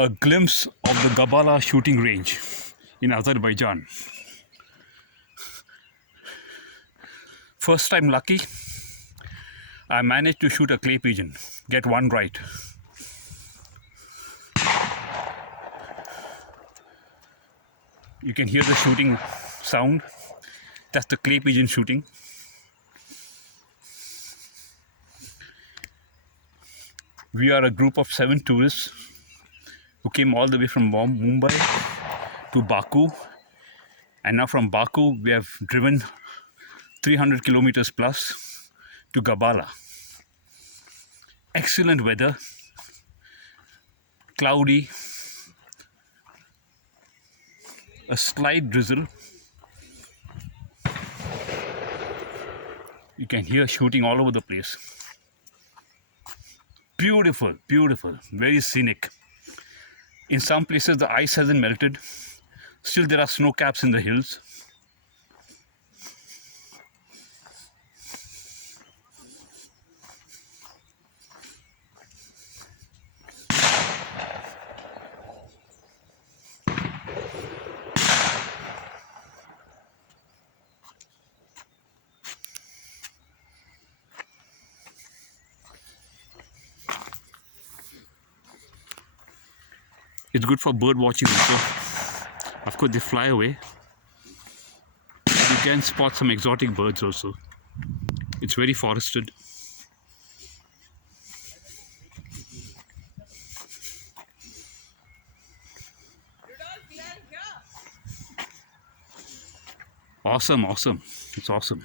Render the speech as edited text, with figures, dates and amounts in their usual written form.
a glimpse of the Gabala shooting range in Azerbaijan. First time lucky, I managed to shoot a clay pigeon, get one right. You can hear the shooting sound. That's the clay pigeon shooting. We are a group of 7 tourists who came all the way from Mumbai to Baku, and now from Baku we have driven 300 kilometers plus to Gabala. Excellent weather, cloudy, a slight drizzle. You can hear shooting all over the place. Beautiful, beautiful, very scenic. In some places the ice hasn't melted. Still there are snow caps in the hills. It's good for bird watching also. Of course they fly away. You can spot some exotic birds also. It's very forested. Awesome, awesome. It's awesome.